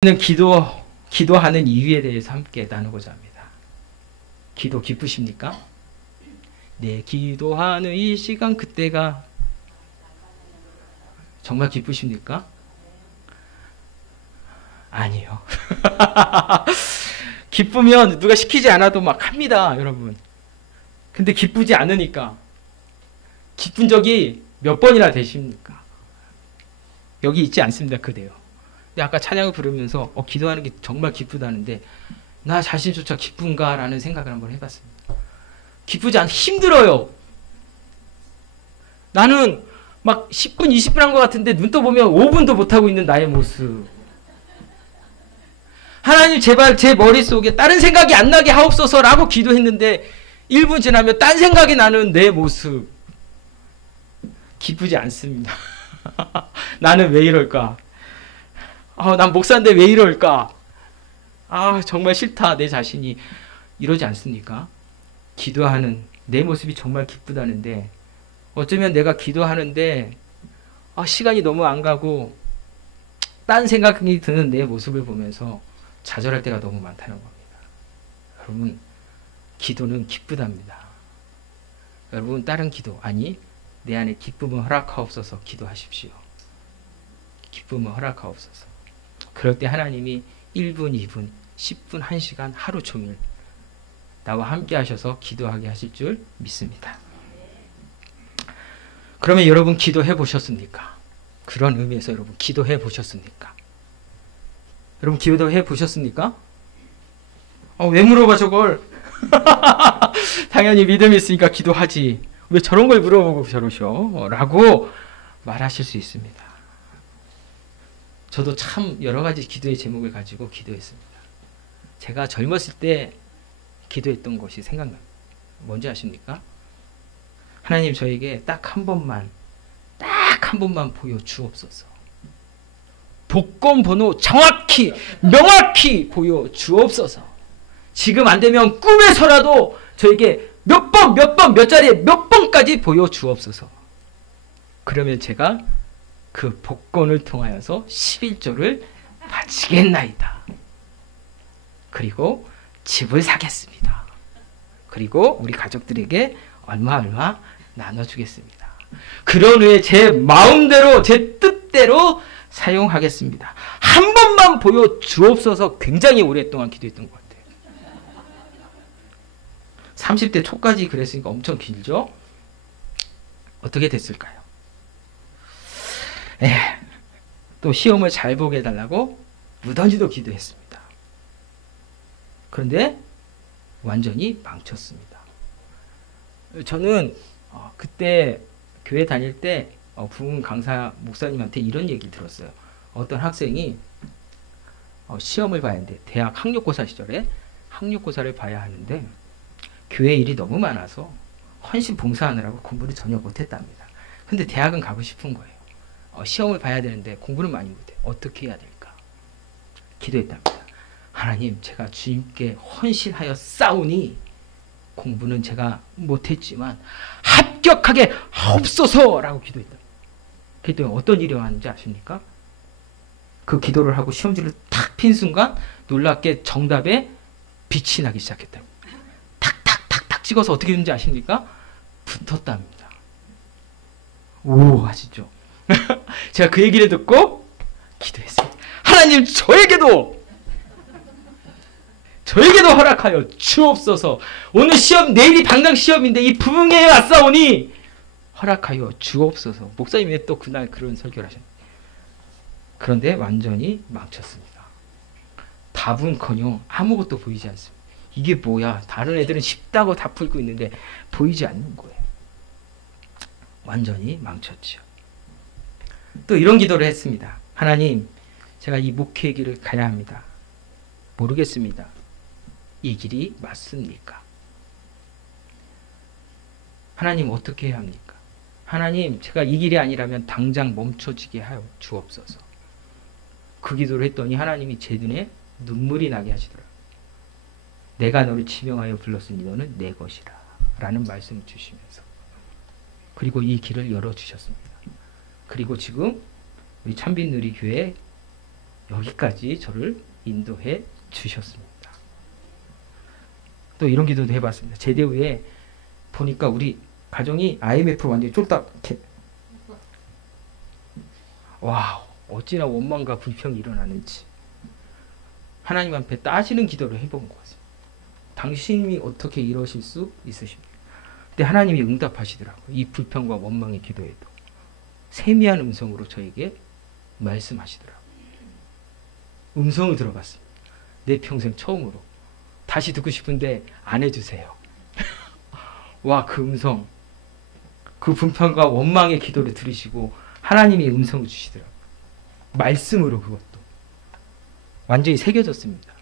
저는 기도하는 이유에 대해서 함께 나누고자 합니다. 기도 기쁘십니까? 네, 기도하는 이 시간 그때가 정말 기쁘십니까? 아니요. 기쁘면 누가 시키지 않아도 막 합니다, 여러분. 근데 기쁘지 않으니까 기쁜 적이 몇 번이나 되십니까? 여기 있지 않습니다, 그대요. 근데 아까 찬양을 부르면서 기도하는 게 정말 기쁘다는데 나 자신조차 기쁜가? 라는 생각을 한번 해봤습니다. 기쁘지 않, 힘들어요. 나는 막 10분, 20분 한 것 같은데 눈 떠보면 5분도 못하고 있는 나의 모습. 하나님 제발 제 머릿속에 다른 생각이 안 나게 하옵소서 라고 기도했는데 1분 지나면 딴 생각이 나는 내 모습. 기쁘지 않습니다. 나는 왜 이럴까? 난 목사인데 왜 이럴까? 정말 싫다, 내 자신이. 이러지 않습니까? 기도하는 내 모습이 정말 기쁘다는데 어쩌면 내가 기도하는데 시간이 너무 안 가고 딴 생각이 드는 내 모습을 보면서 좌절할 때가 너무 많다는 겁니다. 여러분, 기도는 기쁘답니다. 여러분, 다른 기도, 아니 내 안에 기쁨을 허락하옵소서 기도하십시오. 기쁨을 허락하옵소서. 그럴 때 하나님이 1분, 2분, 10분, 1시간, 하루 종일 나와 함께 하셔서 기도하게 하실 줄 믿습니다. 그러면 여러분 기도해 보셨습니까? 그런 의미에서 여러분 기도해 보셨습니까? 여러분 기도해 보셨습니까? 왜 물어봐 저걸? 당연히 믿음이 있으니까 기도하지. 왜 저런 걸 물어보고 저러셔? 라고 말하실 수 있습니다. 저도 참 여러 가지 기도의 제목을 가지고 기도했습니다. 제가 젊었을 때 기도했던 것이 생각납니다. 뭔지 아십니까? 하나님 저에게 딱 한 번만 보여주옵소서. 복권 번호 정확히 명확히 보여주옵소서. 지금 안 되면 꿈에서라도 저에게 몇 자리에 몇 번까지 보여주옵소서. 그러면 제가 그 복권을 통하여서 11조를 바치겠나이다. 그리고 집을 사겠습니다. 그리고 우리 가족들에게 얼마 나눠주겠습니다. 그런 후에 제 마음대로 제 뜻대로 사용하겠습니다. 한 번만 보여주옵소서. 굉장히 오랫동안 기도했던 것 같아요. 30대 초까지 그랬으니까 엄청 길죠? 어떻게 됐을까요? 또 시험을 잘 보게 해달라고 무던지도 기도했습니다. 그런데 완전히 망쳤습니다. 저는 그때 교회 다닐 때 부흥 강사 목사님한테 이런 얘기 들었어요. 어떤 학생이 시험을 봐야 하는데 대학 학력고사 시절에 학력고사를 봐야 하는데 교회 일이 너무 많아서 헌신 봉사하느라고 공부를 전혀 못했답니다. 근데 대학은 가고 싶은 거예요. 시험을 봐야 되는데 공부는 많이 못해. 어떻게 해야 될까? 기도했답니다. 하나님, 제가 주님께 헌신하여 싸우니 공부는 제가 못했지만 합격하게 하옵소서라고 기도했답니다. 그랬더니 어떤 일이 왔는지 아십니까? 그 기도를 하고 시험지를 탁 핀 순간 놀랍게 정답에 빛이 나기 시작했답니다. 탁 찍어서 어떻게 됐는지 아십니까? 붙었답니다. 오, 아시죠? 제가 그 얘기를 듣고 기도했습니다. 하나님, 저에게도 허락하여 주옵소서. 오늘 시험, 내일이 방학 시험인데 이 부흥회에 왔사오니 허락하여 주옵소서. 목사님이 왜 또 그날 그런 설교를 하셨나요? 그런데 완전히 망쳤습니다. 답은커녕 아무것도 보이지 않습니다. 이게 뭐야? 다른 애들은 쉽다고 다 풀고 있는데 보이지 않는 거예요. 완전히 망쳤죠. 또 이런 기도를 했습니다. 하나님, 제가 이 목회 길을 가야 합니다. 모르겠습니다. 이 길이 맞습니까? 하나님, 어떻게 해야 합니까? 하나님, 제가 이 길이 아니라면 당장 멈춰지게 하여 주옵소서. 그 기도를 했더니 하나님이 제 눈에 눈물이 나게 하시더라고요. 내가 너를 지명하여 불렀으니 너는 내 것이라 라는 말씀을 주시면서 그리고 이 길을 열어주셨습니다. 그리고 지금 우리 참빛누리 교회 여기까지 저를 인도해 주셨습니다. 또 이런 기도도 해봤습니다. 제대 후에 보니까 우리 가정이 IMF로 완전히 쫄딱 이렇게, 와, 어찌나 원망과 불평이 일어나는지 하나님 앞에 따지는 기도를 해본 것 같습니다. 당신이 어떻게 이러실 수 있으십니까? 근데 하나님이 응답하시더라고요. 이 불평과 원망의 기도에도 세미한 음성으로 저에게 말씀하시더라고요. 음성을 들어봤습니다. 내 평생 처음으로. 다시 듣고 싶은데 안 해주세요. 와, 그 음성, 그 불평과 원망의 기도를 들으시고 하나님이 음성을 주시더라고요. 말씀으로 그것도 완전히 새겨졌습니다.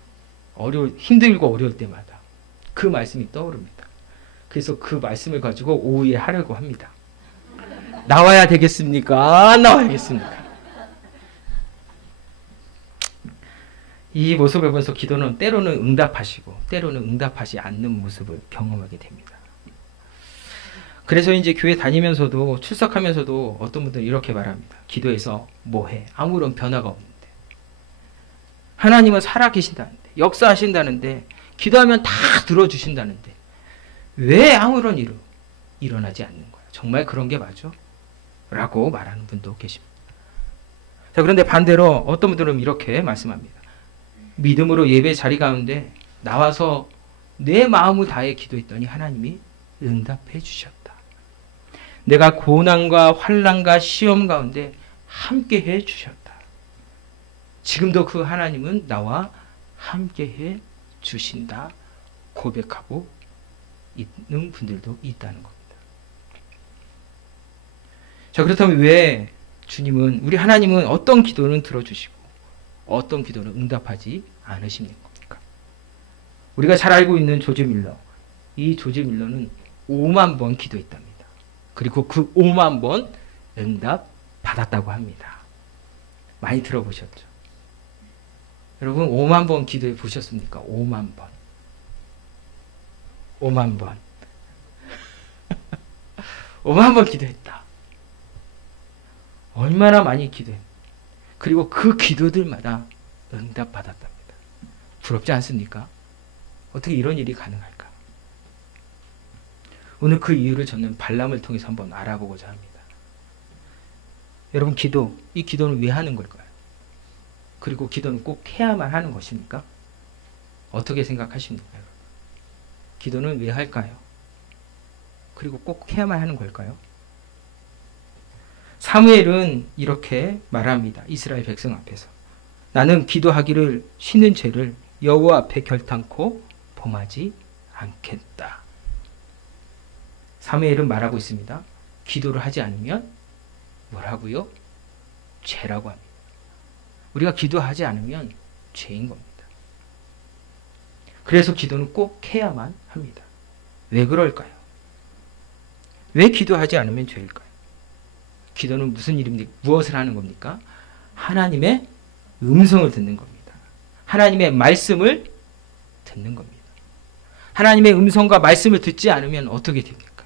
힘들고 어려울 때마다 그 말씀이 떠오릅니다. 그래서 그 말씀을 가지고 오후에 하려고 합니다. 나와야 되겠습니까? 안 나와야겠습니까? 이 모습을 보면서 기도는 때로는 응답하시고 때로는 응답하지 않는 모습을 경험하게 됩니다. 그래서 이제 교회 다니면서도 출석하면서도 어떤 분들은 이렇게 말합니다. 기도해서 뭐해? 아무런 변화가 없는데. 하나님은 살아계신다는데, 역사하신다는데, 기도하면 다 들어주신다는데 왜 아무런 일은 일어나지 않는 거야? 정말 그런 게 맞아? 라고 말하는 분도 계십니다. 자, 그런데 반대로 어떤 분들은 이렇게 말씀합니다. 믿음으로 예배 자리 가운데 나와서 내 마음을 다해 기도했더니 하나님이 응답해 주셨다. 내가 고난과 환난과 시험 가운데 함께해 주셨다. 지금도 그 하나님은 나와 함께해 주신다. 고백하고 있는 분들도 있다는 겁니다. 자, 그렇다면 왜 주님은, 우리 하나님은 어떤 기도는 들어주시고 어떤 기도는 응답하지 않으십니까? 우리가 잘 알고 있는 조지 밀러, 이 조지 밀러는 5만 번 기도했답니다. 그리고 그 5만 번 응답 받았다고 합니다. 많이 들어보셨죠? 여러분 5만 번 기도해 보셨습니까? 5만 번. 5만 번. 5만 번 기도했다. 얼마나 많이 기도했. 그리고 그 기도들마다 응답 받았답니다. 부럽지 않습니까? 어떻게 이런 일이 가능할까? 오늘 그 이유를 저는 발람을 통해서 한번 알아보고자 합니다. 여러분 이 기도는 왜 하는 걸까요? 그리고 기도는 꼭 해야만 하는 것입니까? 어떻게 생각하십니까? 기도는 왜 할까요? 그리고 꼭 해야만 하는 걸까요? 사무엘은 이렇게 말합니다. 이스라엘 백성 앞에서. 나는 기도하기를 쉬는 죄를 여호와 앞에 결탄코 범하지 않겠다. 사무엘은 말하고 있습니다. 기도를 하지 않으면 뭐라고요? 죄라고 합니다. 우리가 기도하지 않으면 죄인 겁니다. 그래서 기도는 꼭 해야만 합니다. 왜 그럴까요? 왜 기도하지 않으면 죄일까요? 기도는 무슨 일입니까? 무엇을 하는 겁니까? 하나님의 음성을 듣는 겁니다. 하나님의 말씀을 듣는 겁니다. 하나님의 음성과 말씀을 듣지 않으면 어떻게 됩니까?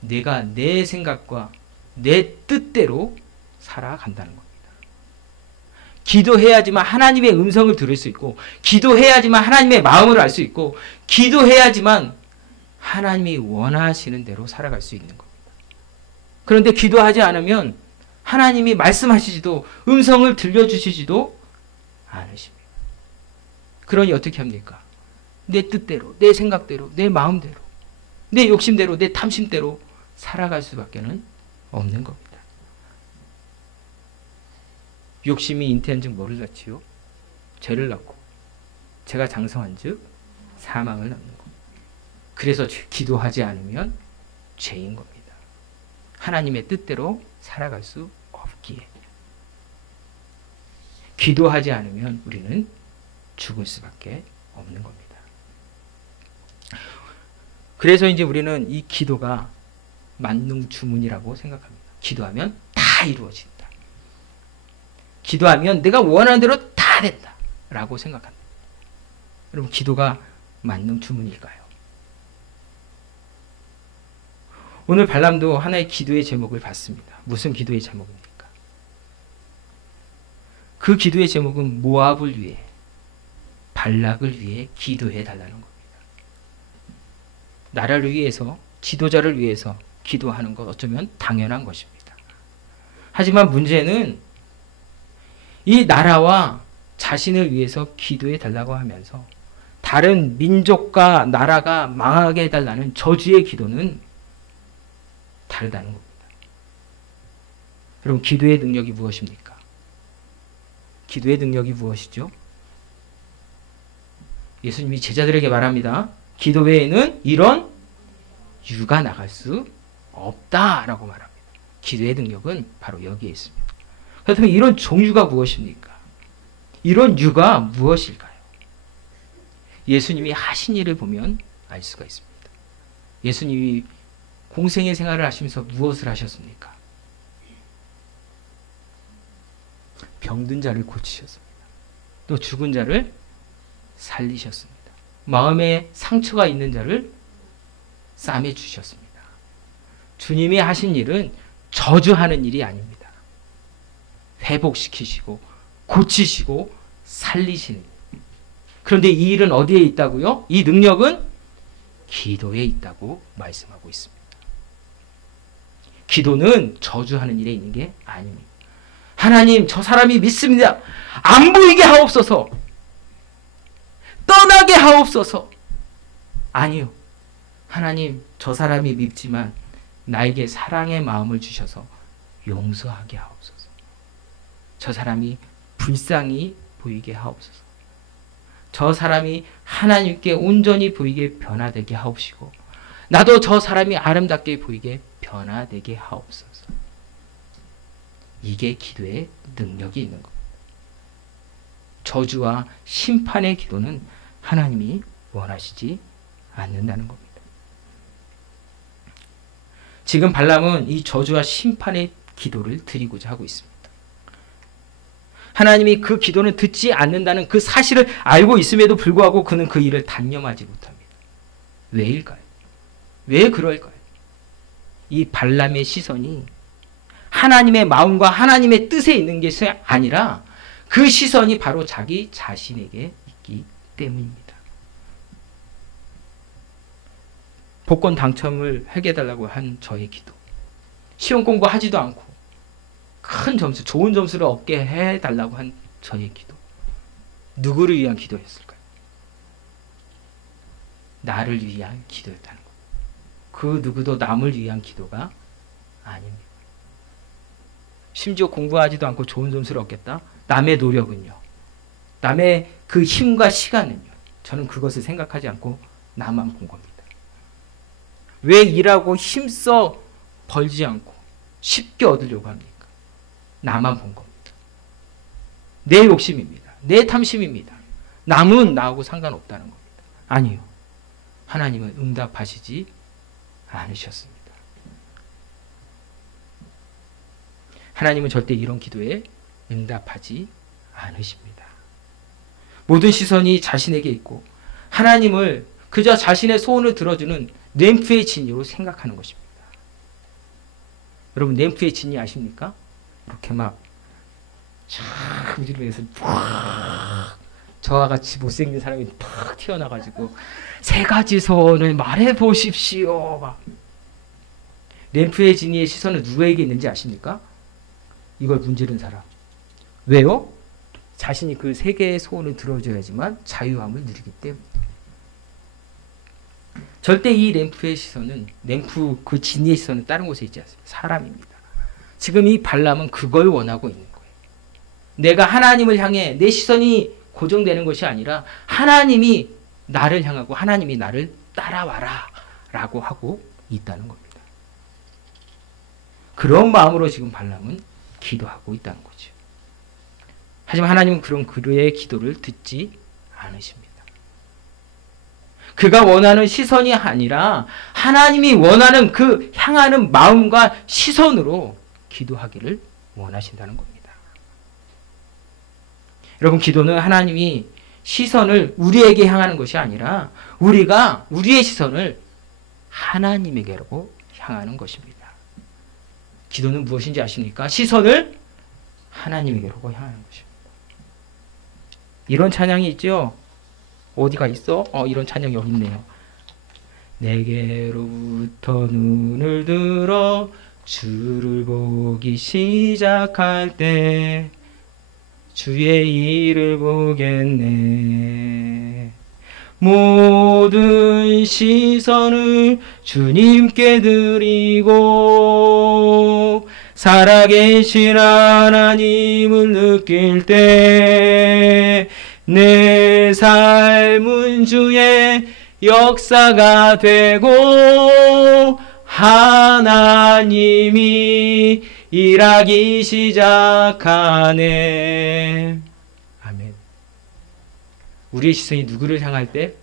내가 내 생각과 내 뜻대로 살아간다는 겁니다. 기도해야지만 하나님의 음성을 들을 수 있고, 기도해야지만 하나님의 마음을 알 수 있고, 기도해야지만 하나님이 원하시는 대로 살아갈 수 있는 겁니다. 그런데 기도하지 않으면 하나님이 말씀하시지도, 음성을 들려주시지도 않으십니다. 그러니 어떻게 합니까? 내 뜻대로, 내 생각대로, 내 마음대로, 내 욕심대로, 내 탐심대로 살아갈 수밖에 없는 겁니다. 욕심이 잉태한 즉 뭐를 낳지요? 죄를 낳고, 죄가 장성한 즉 사망을 낳는 겁니다. 그래서 기도하지 않으면 죄인 겁니다. 하나님의 뜻대로 살아갈 수 없기에. 기도하지 않으면 우리는 죽을 수밖에 없는 겁니다. 그래서 이제 우리는 이 기도가 만능주문이라고 생각합니다. 기도하면 다 이루어진다. 기도하면 내가 원하는 대로 다 된다. 라고 생각합니다. 여러분, 기도가 만능주문일까요? 오늘 발람도 하나의 기도의 제목을 봤습니다. 무슨 기도의 제목입니까? 그 기도의 제목은 모압을 위해, 발락을 위해 기도해 달라는 겁니다. 나라를 위해서, 지도자를 위해서 기도하는 것 어쩌면 당연한 것입니다. 하지만 문제는 이 나라와 자신을 위해서 기도해 달라고 하면서 다른 민족과 나라가 망하게 해달라는 저주의 기도는 다르다는 겁니다. 여러분, 기도의 능력이 무엇입니까? 기도의 능력이 무엇이죠? 예수님이 제자들에게 말합니다. 기도 외에는 이런 유가 나갈 수 없다라고 말합니다. 기도의 능력은 바로 여기에 있습니다. 그렇다면 이런 종유가 무엇입니까? 이런 유가 무엇일까요? 예수님이 하신 일을 보면 알 수가 있습니다. 예수님이 공생의 생활을 하시면서 무엇을 하셨습니까? 병든 자를 고치셨습니다. 또 죽은 자를 살리셨습니다. 마음에 상처가 있는 자를 싸매 주셨습니다. 주님이 하신 일은 저주하는 일이 아닙니다. 회복시키시고 고치시고 살리시는 일. 그런데 이 일은 어디에 있다고요? 이 능력은 기도에 있다고 말씀하고 있습니다. 기도는 저주하는 일에 있는 게 아닙니다. 하나님, 저 사람이 믿습니다. 안 보이게 하옵소서. 떠나게 하옵소서. 아니요. 하나님, 저 사람이 믿지만 나에게 사랑의 마음을 주셔서 용서하게 하옵소서. 저 사람이 불쌍히 보이게 하옵소서. 저 사람이 하나님께 온전히 보이게 변화되게 하옵시고 나도 저 사람이 아름답게 보이게 변화되게 하옵소서. 이게 기도의 능력이 있는 겁니다. 저주와 심판의 기도는 하나님이 원하시지 않는다는 겁니다. 지금 발람은 이 저주와 심판의 기도를 드리고자 하고 있습니다. 하나님이 그 기도는 듣지 않는다는 그 사실을 알고 있음에도 불구하고 그는 그 일을 단념하지 못합니다. 왜일까요? 왜 그럴까요? 이 발람의 시선이 하나님의 마음과 하나님의 뜻에 있는 것이 아니라 그 시선이 바로 자기 자신에게 있기 때문입니다. 복권 당첨을 하게 해달라고 한 저의 기도. 시험 공부하지도 않고 큰 점수, 좋은 점수를 얻게 해달라고 한 저의 기도. 누구를 위한 기도였을까요? 나를 위한 기도였다는 것. 그 누구도 남을 위한 기도가 아닙니다. 심지어 공부하지도 않고 좋은 점수를 얻겠다? 남의 노력은요. 남의 그 힘과 시간은요. 저는 그것을 생각하지 않고 나만 본 겁니다. 왜 일하고 힘써 벌지 않고 쉽게 얻으려고 합니까? 나만 본 겁니다. 내 욕심입니다. 내 탐심입니다. 남은 나하고 상관없다는 겁니다. 아니요. 하나님은 응답하시지 않으셨습니다. 하나님은 절대 이런 기도에 응답하지 않으십니다. 모든 시선이 자신에게 있고 하나님을 그저 자신의 소원을 들어주는 램프의 진리로 생각하는 것입니다. 여러분, 램프의 진리 아십니까? 이렇게 막 우주에서 저와 같이 못생긴 사람이 팍 튀어나가지고 세 가지 소원을 말해 보십시오. 막. 램프의 진리의 시선은 누구에게 있는지 아십니까? 이걸 문지른 사람. 왜요? 자신이 그 세 개의 소원을 들어줘야지만 자유함을 누리기 때문에. 절대 이 램프의 시선은, 램프 그 진리의 시선은 다른 곳에 있지 않습니다. 사람입니다. 지금 이 발람은 그걸 원하고 있는 거예요. 내가 하나님을 향해 내 시선이 고정되는 것이 아니라 하나님이 나를 향하고 하나님이 나를 따라와라 라고 하고 있다는 겁니다. 그런 마음으로 지금 발람은 기도하고 있다는 거죠. 하지만 하나님은 그런 그의 기도를 듣지 않으십니다. 그가 원하는 시선이 아니라 하나님이 원하는 그 향하는 마음과 시선으로 기도하기를 원하신다는 겁니다. 여러분, 기도는 하나님이 시선을 우리에게 향하는 것이 아니라 우리가 우리의 시선을 하나님에게로 향하는 것입니다. 기도는 무엇인지 아십니까? 시선을 하나님에게로 향하는 것입니다. 이런 찬양이 있죠. 어디가 있어? 이런 찬양이 여기 있네요. 내게로부터 눈을 들어 주를 보기 시작할 때 주의 일을 보겠네. 모든 시선을 주님께 드리고 살아계신 하나님을 느낄 때 내 삶은 주의 역사가 되고 하나님이 일하기 시작하네. 아멘. 우리의 시선이 누구를 향할 때?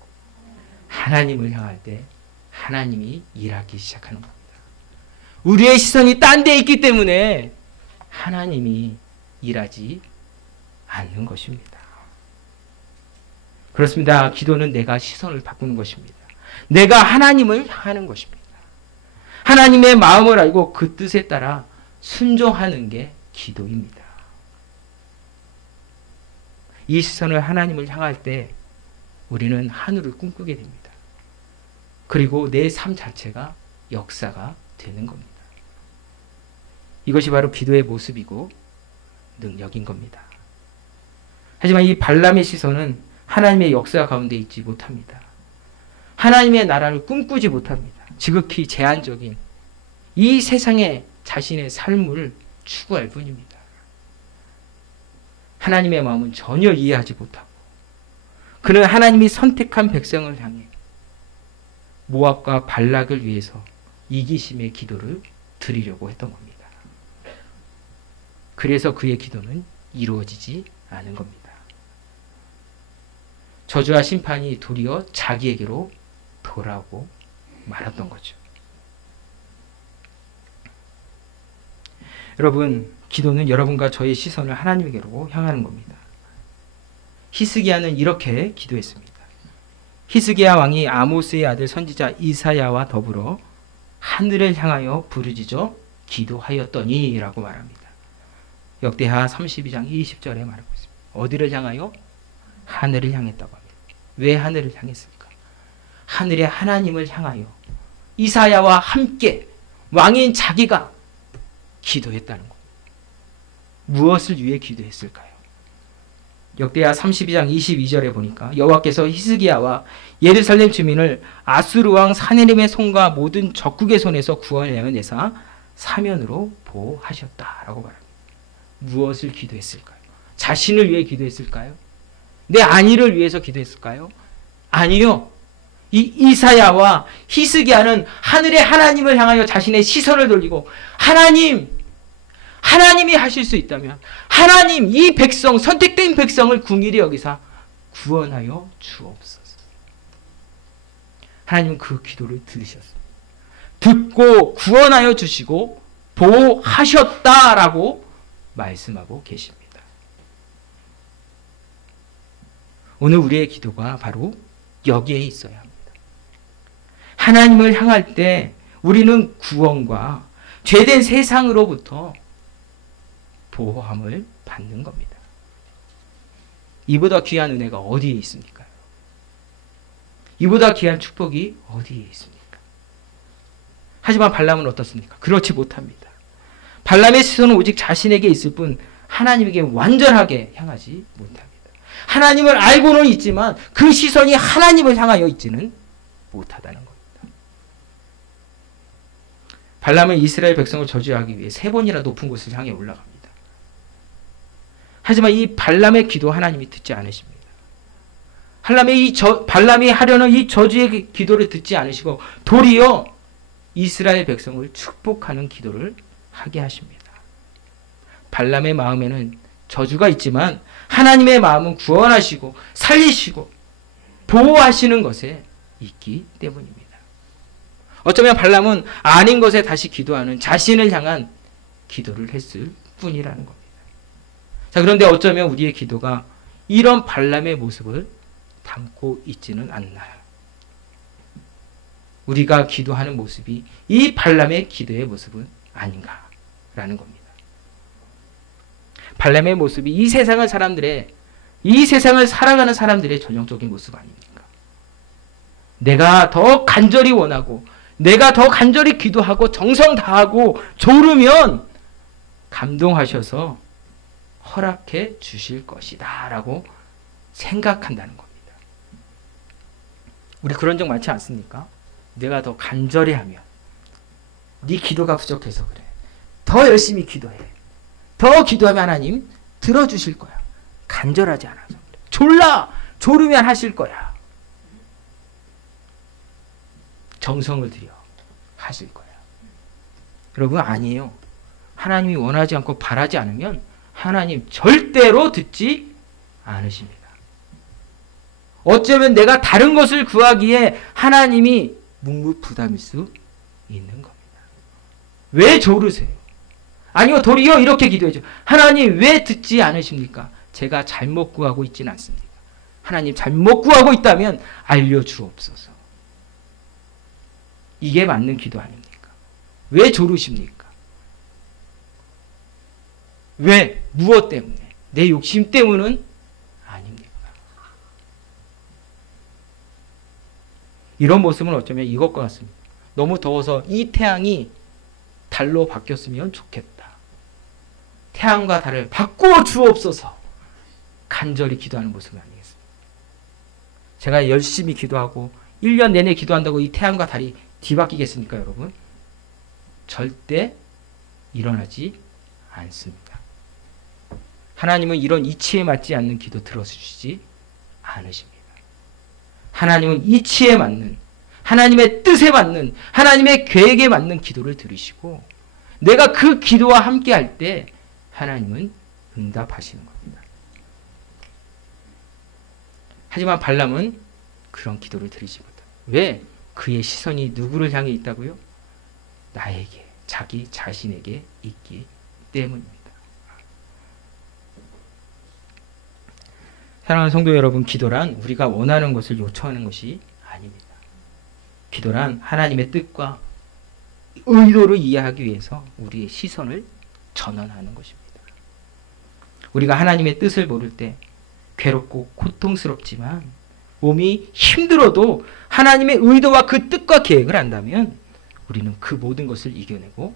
하나님을 향할 때 하나님이 일하기 시작하는 겁니다. 우리의 시선이 딴 데 있기 때문에 하나님이 일하지 않는 것입니다. 그렇습니다. 기도는 내가 시선을 바꾸는 것입니다. 내가 하나님을 향하는 것입니다. 하나님의 마음을 알고 그 뜻에 따라 순종하는 게 기도입니다. 이 시선을 하나님을 향할 때 우리는 하늘을 꿈꾸게 됩니다. 그리고 내 삶 자체가 역사가 되는 겁니다. 이것이 바로 기도의 모습이고 능력인 겁니다. 하지만 이 발람의 시선은 하나님의 역사 가운데 있지 못합니다. 하나님의 나라를 꿈꾸지 못합니다. 지극히 제한적인 이 세상에 자신의 삶을 추구할 뿐입니다. 하나님의 마음은 전혀 이해하지 못하고 그는 하나님이 선택한 백성을 향해 모압과 발락을 위해서 이기심의 기도를 드리려고 했던 겁니다. 그래서 그의 기도는 이루어지지 않은 겁니다. 저주와 심판이 도리어 자기에게로 돌아오고 말았던 거죠. 여러분, 기도는 여러분과 저의 시선을 하나님에게로 향하는 겁니다. 히스기야는 이렇게 기도했습니다. 히스기야 왕이 아모스의 아들 선지자 이사야와 더불어 하늘을 향하여 부르짖어 기도하였더니 라고 말합니다. 역대하 32장 20절에 말하고 있습니다. 어디를 향하여? 하늘을 향했다고 합니다. 왜 하늘을 향했을까? 하늘의 하나님을 향하여 이사야와 함께 왕인 자기가 기도했다는 겁니다. 무엇을 위해 기도했을까요? 역대하 32장 22절에 보니까 여호와께서 히스기야와 예루살렘 주민을 아수르 왕 사네립의 손과 모든 적국의 손에서 구원해내사 사면으로 보호하셨다라고 말합니다. 무엇을 기도했을까요? 자신을 위해 기도했을까요? 내 안위를 위해서 기도했을까요? 아니요. 이 이사야와 히스기야는 하늘의 하나님을 향하여 자신의 시선을 돌리고 하나님이 하실 수 있다면 하나님 이 백성 선택된 백성을 긍휼히 여기사 구원하여 주옵소서. 하나님은 그 기도를 들으셨습니다. 듣고 구원하여 주시고 보호하셨다라고 말씀하고 계십니다. 오늘 우리의 기도가 바로 여기에 있어야 합니다. 하나님을 향할 때 우리는 구원과 죄된 세상으로부터 보호함을 받는 겁니다. 이보다 귀한 은혜가 어디에 있습니까? 이보다 귀한 축복이 어디에 있습니까? 하지만 발람은 어떻습니까? 그렇지 못합니다. 발람의 시선은 오직 자신에게 있을 뿐 하나님에게 완전하게 향하지 못합니다. 하나님을 알고는 있지만 그 시선이 하나님을 향하여 있지는 못하다는 겁니다. 발람은 이스라엘 백성을 저주하기 위해 3번이나 높은 곳을 향해 올라갑니다. 하지만 이 발람의 기도 하나님이 듣지 않으십니다. 발람이 하려는 이 저주의 기도를 듣지 않으시고 도리어 이스라엘 백성을 축복하는 기도를 하게 하십니다. 발람의 마음에는 저주가 있지만 하나님의 마음은 구원하시고 살리시고 보호하시는 것에 있기 때문입니다. 어쩌면 발람은 아닌 것에 다시 기도하는 자신을 향한 기도를 했을 뿐이라는 겁니다. 자, 그런데 어쩌면 우리의 기도가 이런 발람의 모습을 담고 있지는 않나요? 우리가 기도하는 모습이 이 발람의 기도의 모습은 아닌가라는 겁니다. 발람의 모습이 이 세상의 사람들의 이 세상을 살아가는 사람들의 전형적인 모습 아닙니까? 내가 더 간절히 원하고 내가 더 간절히 기도하고 정성 다하고 조르면 감동하셔서 허락해 주실 것이다 라고 생각한다는 겁니다. 우리 그런 적 많지 않습니까? 내가 더 간절히 하면 네 기도가 부족해서 그래. 더 열심히 기도해. 더 기도하면 하나님 들어주실 거야. 간절하지 않아서 그래. 조르면 하실 거야. 정성을 들여 하실 거야. 여러분 아니에요. 하나님이 원하지 않고 바라지 않으면 하나님 절대로 듣지 않으십니다. 어쩌면 내가 다른 것을 구하기에 하나님이 묵묵부담일 수 있는 겁니다. 왜 조르세요? 아니요, 도리어 이렇게 기도해줘. 하나님 왜 듣지 않으십니까? 제가 잘못 구하고 있지는 않습니다. 하나님 잘못 구하고 있다면 알려주옵소서. 이게 맞는 기도 아닙니까? 왜 조르십니까? 왜? 무엇 때문에? 내 욕심 때문은 아닙니까? 이런 모습은 어쩌면 이것과 같습니다. 너무 더워서 이 태양이 달로 바뀌었으면 좋겠다. 태양과 달을 바꾸어 주옵소서. 간절히 기도하는 모습은 아니겠습니까? 제가 열심히 기도하고 1년 내내 기도한다고 이 태양과 달이 뒤바뀌겠습니까, 여러분? 절대 일어나지 않습니다. 하나님은 이런 이치에 맞지 않는 기도 들어주시지 않으십니다. 하나님은 이치에 맞는, 하나님의 뜻에 맞는, 하나님의 계획에 맞는 기도를 들으시고 내가 그 기도와 함께 할 때 하나님은 응답하시는 겁니다. 하지만 발람은 그런 기도를 드리지 못합니다. 왜? 그의 시선이 누구를 향해 있다고요? 나에게, 자기 자신에게 있기 때문입니다. 사랑하는 성도 여러분, 기도란 우리가 원하는 것을 요청하는 것이 아닙니다. 기도란 하나님의 뜻과 의도를 이해하기 위해서 우리의 시선을 전환하는 것입니다. 우리가 하나님의 뜻을 모를 때 괴롭고 고통스럽지만 몸이 힘들어도 하나님의 의도와 그 뜻과 계획을 안다면 우리는 그 모든 것을 이겨내고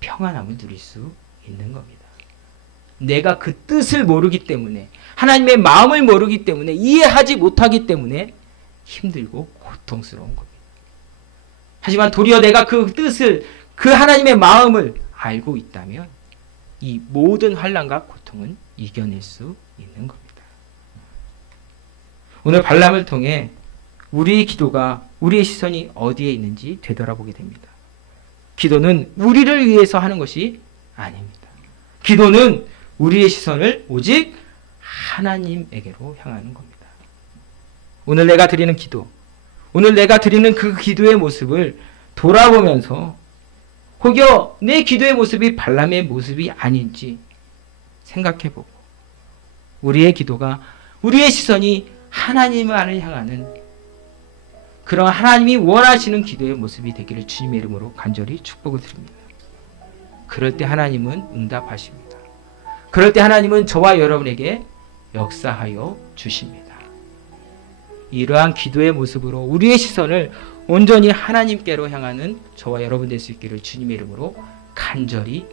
평안함을 누릴 수 있는 겁니다. 내가 그 뜻을 모르기 때문에, 하나님의 마음을 모르기 때문에, 이해하지 못하기 때문에 힘들고 고통스러운 겁니다. 하지만 도리어 내가 그 뜻을, 그 하나님의 마음을 알고 있다면 이 모든 환난과 고통은 이겨낼 수 있는 겁니다. 오늘 발람을 통해 우리의 기도가, 우리의 시선이 어디에 있는지 되돌아보게 됩니다. 기도는 우리를 위해서 하는 것이 아닙니다. 기도는 우리의 시선을 오직 하나님에게로 향하는 겁니다. 오늘 내가 드리는 기도, 오늘 내가 드리는 그 기도의 모습을 돌아보면서 혹여 내 기도의 모습이 발람의 모습이 아닌지 생각해보고 우리의 기도가, 우리의 시선이 하나님만을 향하는 그런 하나님이 원하시는 기도의 모습이 되기를 주님의 이름으로 간절히 축복을 드립니다. 그럴 때 하나님은 응답하십니다. 그럴 때 하나님은 저와 여러분에게 역사하여 주십니다. 이러한 기도의 모습으로 우리의 시선을 온전히 하나님께로 향하는 저와 여러분 될 수 있기를 주님의 이름으로 간절히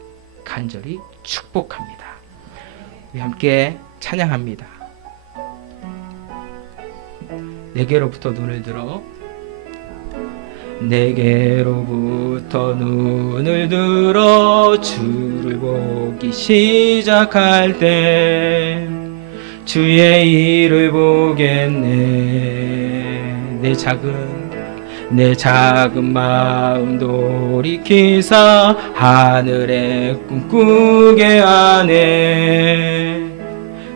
축복합니다. 우리 함께 찬양합니다. 내게로부터 눈을 들어, 내게로부터 눈을 들어 주를 보기 시작할 때 주의 일을 보겠네. 내 작은 마음 돌이키사 하늘에 꿈꾸게 하네.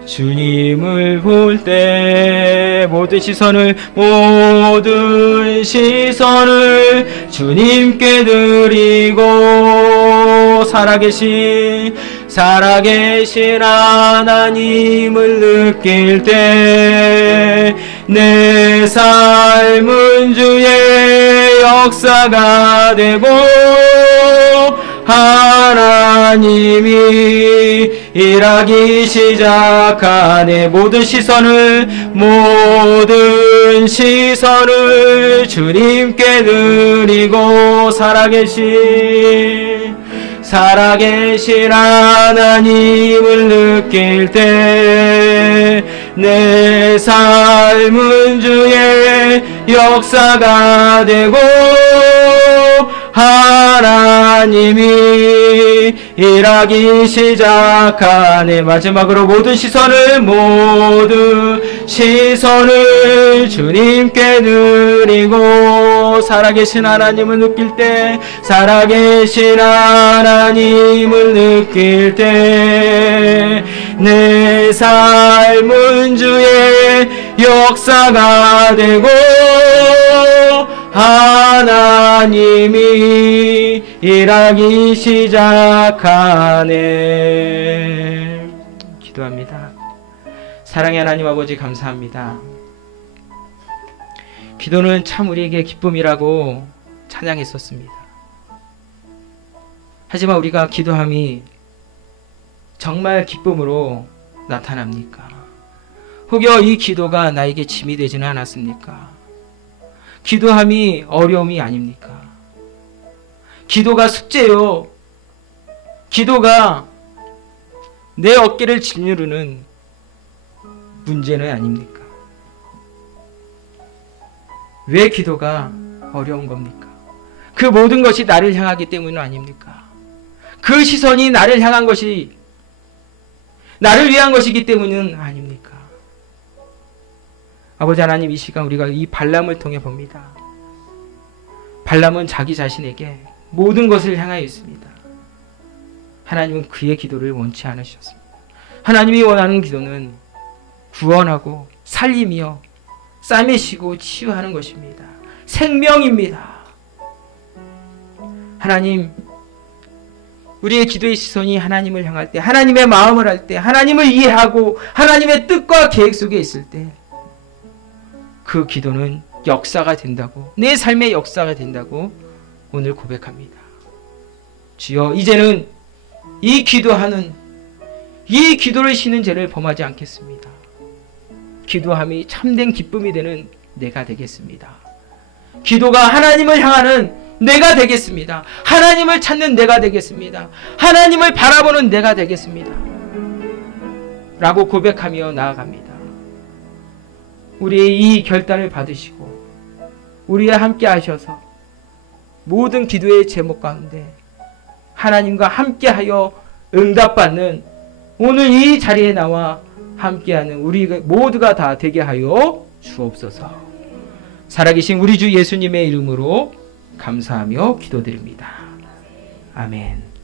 주님을 볼 때 모든 시선을 주님께 드리고 살아계신 하나님을 느낄 때 내 삶은 주의 역사가 되고 하나님이 일하기 시작하네. 모든 시선을 주님께 드리고 살아계신 하나님을 느낄 때 내 삶은 주의 역사가 되고 하나님이 일하기 시작하네. 마지막으로 모든 시선을 주님께 드리고 살아계신 하나님을 느낄 때 내 삶은 주의 역사가 되고 하나님이 일하기 시작하네. 기도합니다. 사랑의 하나님 아버지, 감사합니다. 기도는 참 우리에게 기쁨이라고 찬양했었습니다. 하지만 우리가 기도함이 정말 기쁨으로 나타납니까? 혹여 이 기도가 나에게 짐이 되지는 않았습니까? 기도함이 어려움이 아닙니까? 기도가 숙제요. 기도가 내 어깨를 짓누르는 문제는 아닙니까? 왜 기도가 어려운 겁니까? 그 모든 것이 나를 향하기 때문은 아닙니까? 그 시선이 나를 향한 것이 나를 위한 것이기 때문은 아닙니까? 아버지 하나님, 이 시간 우리가 이 발람을 통해 봅니다. 발람은 자기 자신에게 모든 것을 향하여 있습니다. 하나님은 그의 기도를 원치 않으셨습니다. 하나님이 원하는 기도는 구원하고 살리며 싸매시고 치유하는 것입니다. 생명입니다. 하나님, 우리의 기도의 시선이 하나님을 향할 때, 하나님의 마음을 할 때, 하나님을 이해하고 하나님의 뜻과 계획 속에 있을 때 그 기도는 역사가 된다고, 내 삶의 역사가 된다고 오늘 고백합니다. 주여, 이제는 이 기도를 쉬는 죄를 범하지 않겠습니다. 기도함이 참된 기쁨이 되는 내가 되겠습니다. 기도가 하나님을 향하는 내가 되겠습니다. 하나님을 찾는 내가 되겠습니다. 하나님을 바라보는 내가 되겠습니다. 라고 고백하며 나아갑니다. 우리의 이 결단을 받으시고 우리와 함께 하셔서 모든 기도의 제목 가운데 하나님과 함께하여 응답받는 오늘 이 자리에 나와 함께하는 우리 모두가 다 되게 하여 주옵소서. 살아계신 우리 주 예수님의 이름으로 감사하며 기도드립니다. 아멘.